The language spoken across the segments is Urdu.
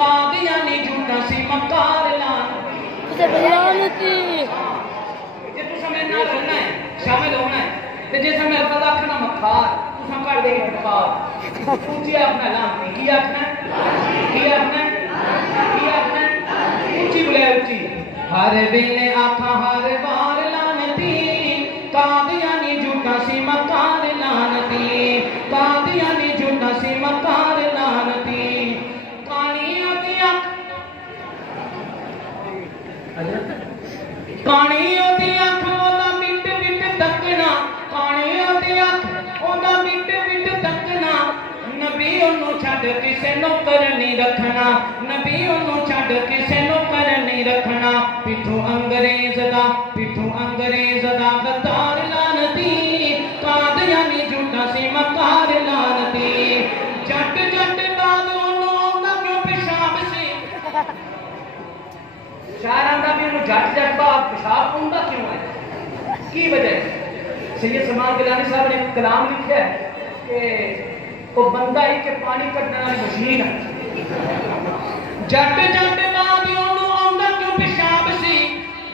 قادیانی جھوٹا سی مکار لعنتی جے تو سمجھ نہ رہنا ہے شامل ہونا ہے تے جے سمجھ پتہ آکھنا مکار تو کر دے گی مکار اونچی اپنا لعنتی کی آکھنا کی آکھنا کی آکھنا اونچی بولے اونچی ہر ویلے آکھا ہر بار لعنتی قادیانی جھوٹا سی مکار لعنتی قادیانی جھوٹا سی مکار لعنتی کانیاں دی اکھ کانیاں دی اکھ اودا مٹ مٹ تکنا کانیاں دی اکھ اودا مٹ مٹ تکنا نبی اونوں چھڈ کسے نوکر نہیں رکھنا نبی اونوں چھڈ کسے نوکر نہیں رکھنا پیٹھوں انگریز دا غدار لعنتی قادیانی جھوٹا سی مکار لعنتی جٹ جٹ بعد اونوں آندا کیوں پیشاب سی شاعر آندا بھی انہوں جٹ جٹ بعد پیشاب آندا کیوں ہے کی وجہ ہے سید سلمان گیلانی صاحب نے ایک کلام لکھا ہے کہ وہ بندہ ہی کہ پانی کٹنے والی مشین ہے جٹ جٹ بعد اونوں آندا کیوں پیشاب سی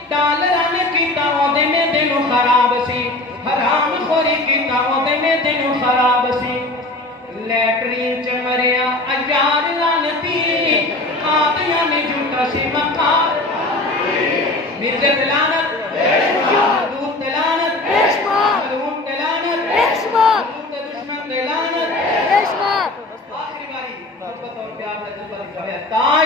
ڈالراں نے کیتا اودے میدے نوں خراب سی حرام خوری کیتا اودے میدے نوں خراب سی لیٹرین چ مریا ایار لعنتی قادیانی جھوٹا سی مکار مرزا لعنت حدود لعنت ملعون لعنت حدود دشمن لعنت آخری باری محبت اور پیار کا جذبہ دکھایا تاج